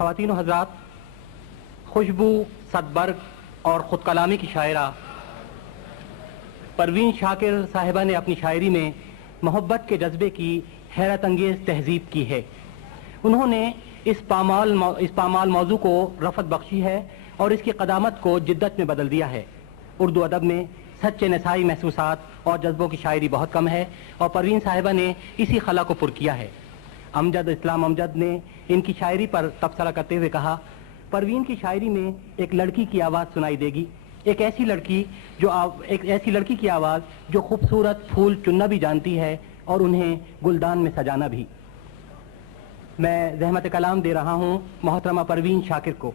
خواتین و حضرات، خوشبو صدبرگ اور خود کلامی کی شاعرہ پروین شاکر صاحبہ نے اپنی شاعری میں محبت کے جذبے کی حیرت انگیز تہذیب کی ہے. انہوں نے اس پامال موضوع کو رفعت بخشی ہے اور اس کی قدامت کو جدت میں بدل دیا ہے. اردو ادب میں سچے نسائی محسوسات اور جذبوں کی شاعری بہت کم ہے اور پروین صاحبہ نے اسی خلا کو پر کیا ہے. امجد اسلام امجد نے ان کی شاعری پر تبصرہ کرتے ہوئے کہا، پروین کی شاعری میں ایک لڑکی کی آواز سنائی دے گی، ایک ایسی لڑکی کی آواز جو خوبصورت پھول چننا بھی جانتی ہے اور انہیں گلدان میں سجانا بھی. میں زحمت کلام دے رہا ہوں محترمہ پروین شاکر کو.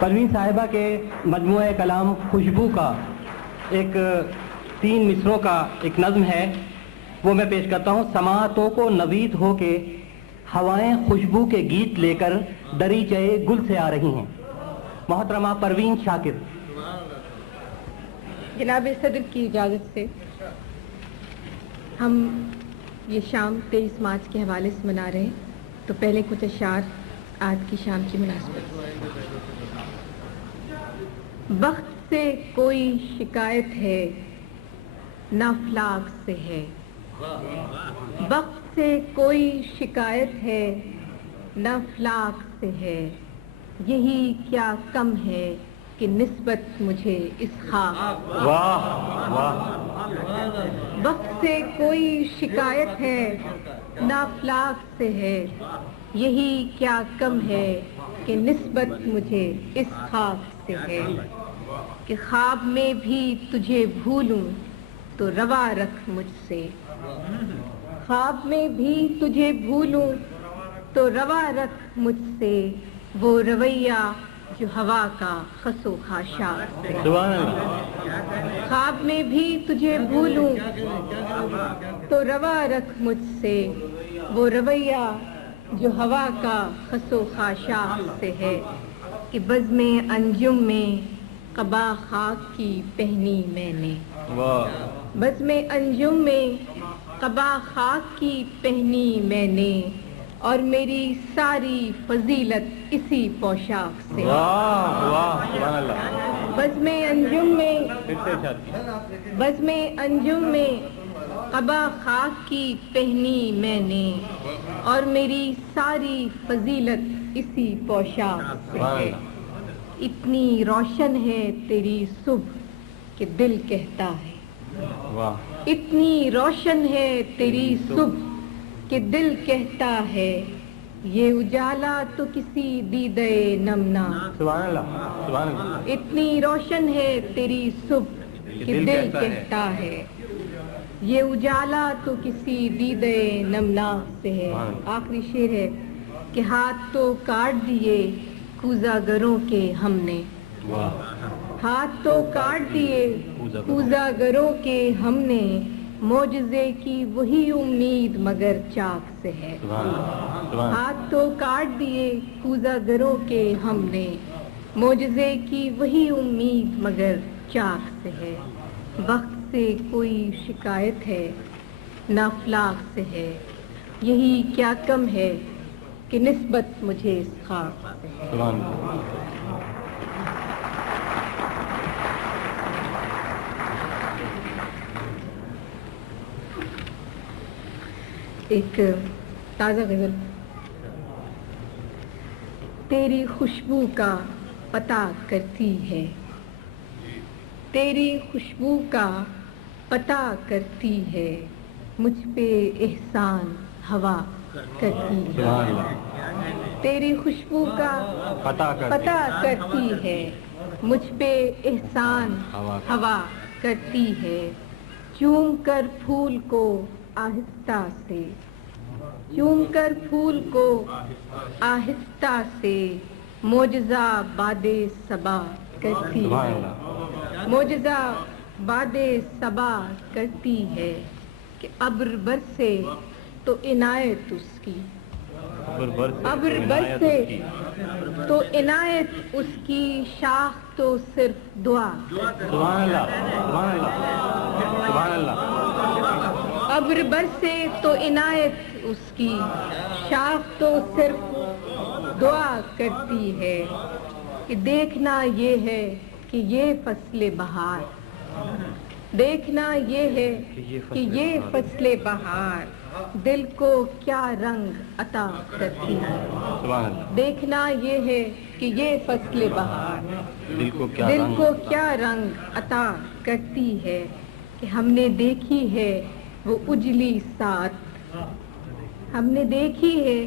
پروین صاحبہ کے مجموعہ کلام خوشبو کا ایک 3 مصروں کا ایک نظم ہے، وہ میں پیش کرتا ہوں. سماعتوں کو نوید ہو کے ہوائیں خوشبو کے گیت لے کر دریچے گل سے آ رہی ہیں. محترمہ پروین شاکر. جناب صدر کی اجازت سے ہم یہ شام 23 مارچ کے حوالے سے منا رہے ہیں، تو پہلے کچھ اشعار آج کی شام کی مناسبت. وقت سے کوئی شکایت ہے نہ افلاک سے ہے، وقت سے کوئی شکایت ہے نہ افلاک سے ہے، یہی کیا کم ہے کہ نسبت مجھے اس خاک. وقت سے کوئی شکایت ہے نہ افلاک سے ہے، یہی کیا کم ہے کہ نسبت مجھے اس خاک سے ہے، کہ خواب میں بھی تجھے بھولوں تو روا رکھ مجھ سے، خواب میں بھی تجھے بھولوں تو روا رکھ مجھ سے، وہ رویہ جو ہوا کا خس و خاشاک سے. خواب میں بھی تجھے بھولوں تو روا رکھ مجھ سے، وہ رویہ جو ہوا کا خس و خاشاک سے ہے، کہ بزم انجم میں قبا خاک کی پہنی میں نے، بزم انجم میں قبا خاک کی پہنی میں نے، اور میری ساری فضیلت اسی پوشاک سے. بزم انجم میں قبا خاک کی پہنی میں نے، اور میری ساری فضیلت اسی پوشاک سے ہے. اتنی روشن ہے تیری صبح کہ دل کہتا ہے، اتنی روشن ہے تیری صبح کہ دل کہتا ہے، یہ اجالا تو کسی دیدے نمنا. اتنی روشن ہے تیری صبح کہ دل کہتا ہے، یہ اجالا تو کسی دیدے نمنا سے ہے. آخری شعر ہے کہ ہاتھ تو کاٹ دیے کوزہ گروں کے ہم نے، ہاتھ تو کاٹ دیے کوزہ گروں کے ہم نے، معجزے کی وہی امید مگر چاک سے ہے. ہاتھ تو کاٹ دیے کوزہ گروں کے ہم نے، معجزے کی وہی امید مگر چاک سے ہے. وقت سے کوئی شکایت ہے نہ افلاک سے ہے، یہی کیا کم ہے کہ نسبت مجھے اس خاک سے ہے. ایک تازہ غزل. تیری خوشبو کا پتہ کرتی ہے، تیری خوشبو کا پتہ کرتی ہے، مجھ پہ احسان ہوا کرتی ہے. تیری خوشبو کا پتہ کرتی ہے، مجھ پہ احسان ہوا کرتی ہے. چوم کر پھول کو آہستہ سے، چوم کر پھول کو آہستہ سے، معجزہ باد صبا کرتی ہے، معجزہ باد صبا کرتی ہے، کہ ابر برسے تو عنایت اس کی، ابر برسے تو عنایت اس کی، شاخ تو صرف دعا سبحان اللہ سبحان اللہ سبحان اللہ ابر برسے تو عنایت اس کی شاخ تو صرف دعا کرتی ہے کہ دیکھنا یہ ہے کہ یہ فصل بہار دیکھنا یہ ہے کہ یہ فصل بہار دل کو کیا رنگ عطا کرتی ہے سبحان اللہ دیکھنا یہ ہے کہ یہ فصل بہار دل کو کیا رنگ عطا کرتی ہے کہ ہم نے دیکھی ہے وہ اجلی ساعت ہم نے دیکھی ہے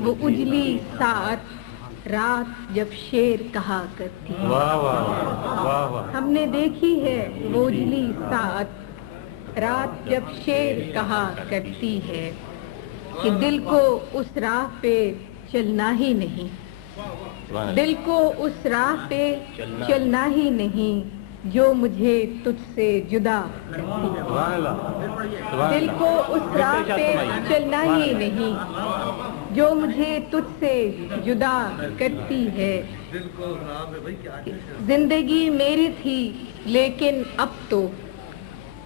وہ اجلی ساعت رات جب شیر کہا کرتی ہے واہ واہ واہ واہ ہم نے دیکھی ہے وہ اجلی ساعت رات جب شیر کہا کرتی ہے کہ دل کو اس راہ پہ چلنا ہی نہیں دل کو اس راہ پہ چلنا ہی نہیں جو مجھے تجھ سے جدا کرتی ہے سبحان اللہ دل کو اس راہ پہ چلنا ہی نہیں جو مجھے تجھ سے جدا کرتی ہے زندگی میری تھی لیکن اب تو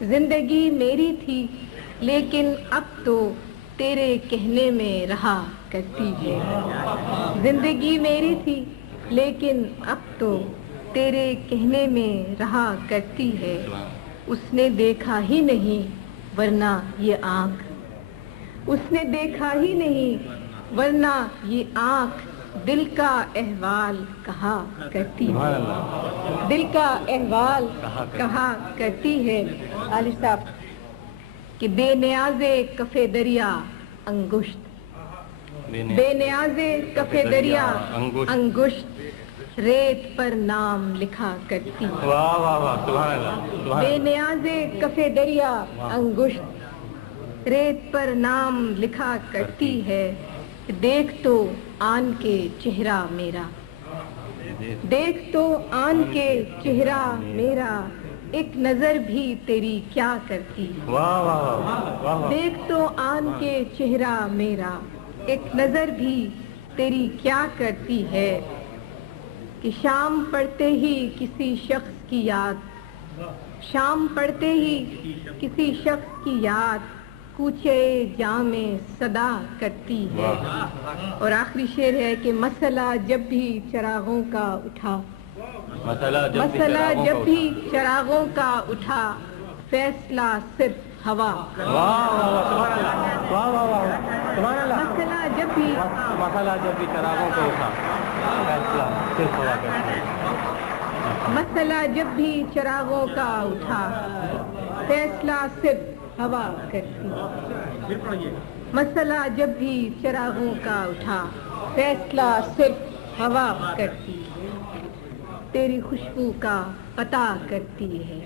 زندگی میری تھی لیکن اب تو تیرے کہنے میں رہا کرتی ہے زندگی میری تھی لیکن اب تو تیرے کہنے میں رہا کرتی ہے اس نے دیکھا ہی نہیں ورنہ یہ آنکھ اس نے دیکھا ہی نہیں ورنہ یہ آنکھ دل کا احوال کہا کرتی ہے دل کا احوال کہا کرتی ہے علی صاحب کہ بے نیاز کف دریا انگشت بے نیاز کف دریا انگشت ریت پر نام لکھا کرتی ہے واہ واہ واہ سبحان اللہ بے نیاز کف دریا انگشت ریت پر نام لکھا کرتی ہے دیکھ تو آن کے چہرہ میرا دیکھ تو آن کے چہرہ میرا ایک نظر بھی تیری کیا کرتی ہے واہ واہ واہ دیکھ تو آن کے چہرہ میرا ایک نظر بھی تیری کیا کرتی ہے کہ شام پڑتے ہی کسی شخص کی یاد شام پڑتے ہی کسی شخص کی یاد کوچے جامے صدا کرتی ہے اور آخری شعر ہے کہ مسئلہ جب بھی چراغوں کا اٹھا مسئلہ جب بھی چراغوں کا اٹھا فیصلہ صرف ہوا مسئلہ جب بھی چراغوں کو اٹھا فیصلہ صرف ہوا کرتی ہے مسئلہ جب بھی چراغوں کا اٹھا فیصلہ صرف ہوا کرتی مسئلہ جب بھی چراغوں کا اٹھا فیصلہ صرف ہوا کرتی تیری خوشبو کا پتہ کرتی ہے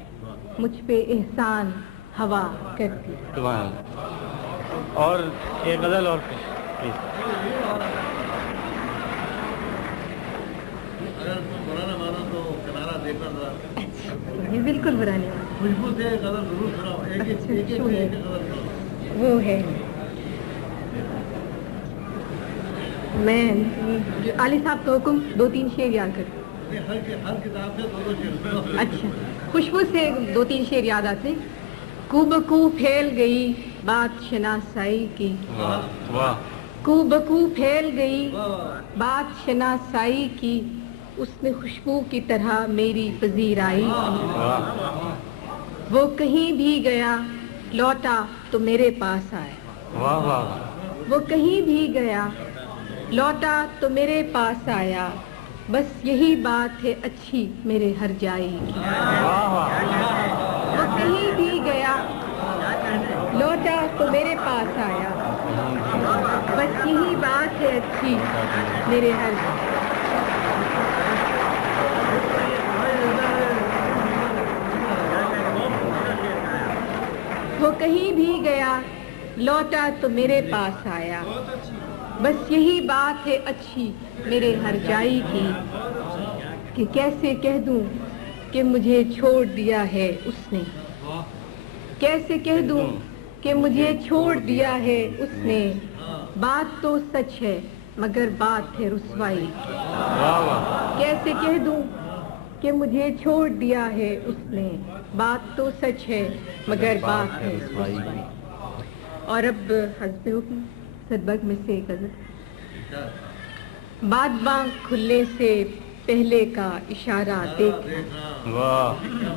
مجھ پہ احسان ہوا کرتی سبحان اللہ اور ایک غزل اور یہ بالکل برا نہیں وہ ہے میں علی صاحب کا حکم 2-3 شعر یاد کر اچھا خوشبو سے 2-3 شعر یاد آتے کو بکو پھیل گئی بات شناسائی کی کو بکو پھیل گئی بات شناسائی کی اس نے خوشبو کی طرح میری پذیرائی وہ کہیں بھی گیا لوٹا تو میرے پاس آیا وہ کہیں بھی گیا لوٹا تو میرے پاس آیا بس یہی بات ہے اچھی میرے ہر جائی کی وہ کہیں بھی گیا لوٹا تو میرے پاس آیا بس یہی بات ہے اچھی میرے ہر وہ کہیں بھی گیا لوٹا تو میرے پاس آیا بس یہی بات ہے اچھی میرے ہر جائی کی کہ کیسے کہہ دوں کہ مجھے چھوڑ دیا ہے اس نے کیسے کہہ دوں کہ مجھے چھوڑ دیا ہے اس نے بات تو سچ ہے مگر بات ہے رسوائی کی کیسے کہہ دوں کہ مجھے چھوڑ دیا ہے اس نے، بات تو سچ ہے مگر بات ہے رسوائی۔ اور اب حسب صدبرگ میں سے ایک غزل۔ بادباں کھلنے سے پہلے کا اشارہ دیکھنا،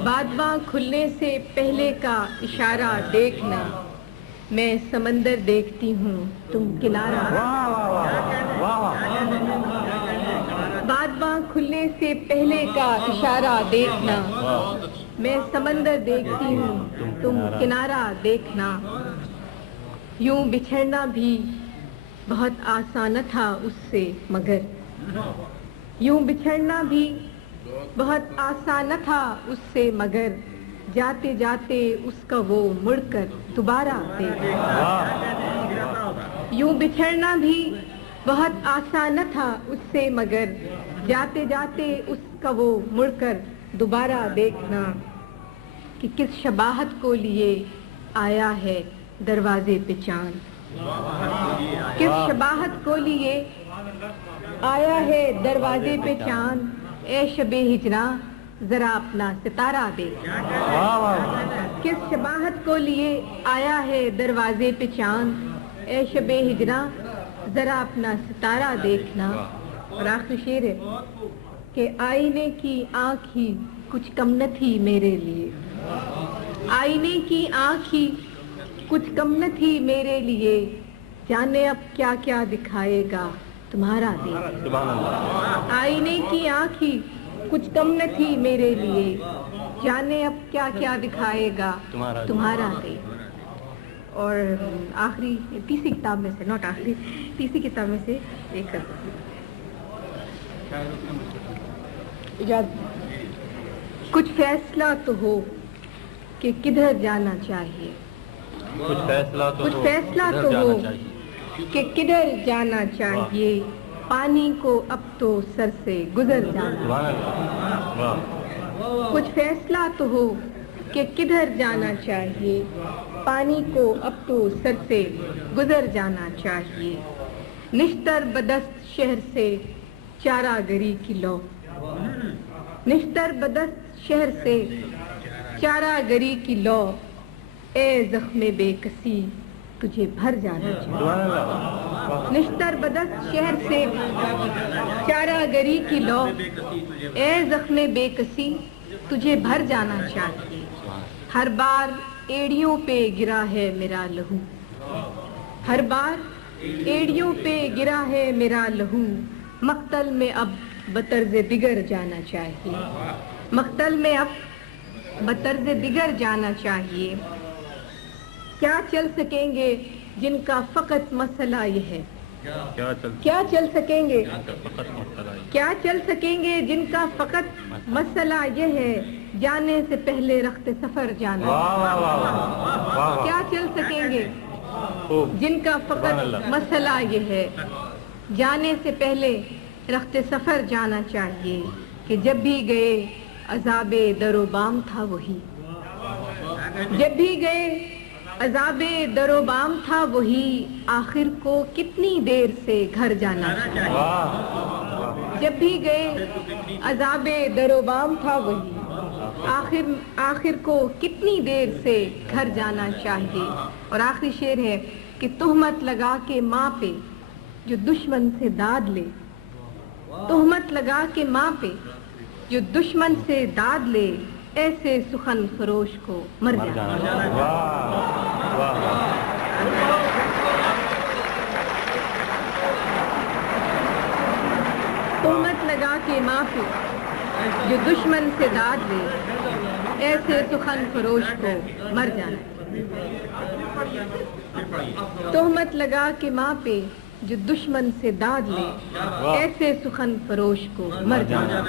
بادباں کھلنے سے پہلے کا اشارہ دیکھنا، میں سمندر دیکھتی ہوں تم کنارہ۔ بادباں کھلنے سے پہلے کا اشارہ دیکھنا، میں سمندر دیکھتی ہوں تم کنارہ دیکھنا۔ یوں بچھڑنا بھی بہت آسان تھا اس سے مگر، یوں بچھڑنا بھی بہت آسان تھا اس سے مگر، جاتے جاتے اس کا وہ مڑ کر دوبارہ دیکھنا۔ یوں بچھڑنا بھی بہت آسان تھا اس سے مگر، جاتے جاتے اس کا وہ مڑ کر دوبارہ دیکھنا۔ کہ کس شباہت کو لیے آیا ہے دروازے پہ چاند، کس شباہت کو لیے آیا ہے دروازے پہ چاند، اے شب ہجراں ذرا اپنا ستارہ دیکھنا۔ کس شباہت کو لیے آیا ہے دروازے پہ چاند، اے شب ہجراں ذرا اپنا ستارہ دیکھنا۔ اور آخری شعر ہے کہ آئینے کی آنکھ ہی کچھ کم نہ تھی میرے لیے، آئینے کی آنکھ ہی کچھ کم نہ تھی میرے لیے، جانے اب کیا کیا دکھائے گا تمہارا دیکھ۔ آئینے کی آنکھ ہی کچھ کم نہ تھی میرے لیے، جانے اب کیا کیا دکھائے گا تمہارا دیکھ۔ اور آخری تیسری کتاب میں سے، نوٹ آخری، تیسری کتاب میں سے ایک کچھ فیصلہ تو ہو کہ کدھر جانا چاہیے، کچھ فیصلہ تو ہو کہ کدھر جانا چاہیے، پانی کو اب تو سر سے گزر جانا۔ کچھ فیصلہ تو ہو کہ کدھر جانا چاہیے، پانی کو اب تو سر سے گزر جانا چاہیے۔ نشتر بدست شہر سے چارہ گری کی لو، نشتر بدست شہر سے چارہ گری کی لو، اے زخم بے کسی تجھے بھر جانا چاہیے۔ نشتر بدست شہر سے چارہ گری کی لو، اے زخم بے کسی تجھے بھر جانا چاہیے۔ ہر بار ایڑیوں پہ گرا ہے میرا لہو، ہر بار ایڑیوں پہ گرا ہے میرا لہو، مقتل میں اب بطرز دیگر جانا چاہیے، مقتل میں اب بطرز دیگر جانا چاہیے۔ کیا چل سکیں گے جن کا فقط مسئلہ یہ ہے، کیا چل سکیں گے، کیا چل سکیں گے جن کا فقط مسئلہ یہ ہے، جانے سے پہلے رخت سفر جانا۔ کیا چل سکیں گے جن کا فقط مسئلہ یہ ہے، جانے سے پہلے رخت سفر جانا چاہیے۔ کہ جب بھی گئے عذاب در و بام تھا وہی، جب بھی گئے عذاب در و بام تھا وہی، آخر کو کتنی دیر سے گھر جانا چاہیے۔ جب بھی گئے عذاب در و بام تھا وہی، آخر کو کتنی دیر سے گھر جانا چاہیے۔ اور آخری شعر ہے کہ تہمت لگا کے ماں پہ جو دشمن سے داد لے، تہمت لگا کے ماں پہ جو دشمن سے داد لے، ایسے سخن فروش کو مر جانا۔ تہمت لگا کے ماں پہ جو دشمن سے داد لے، ایسے سخن فروش کو مر جانا۔ تہمت لگا کے ماں پہ جو دشمن سے داد لے، ایسے سخن فروش کو مر جانا۔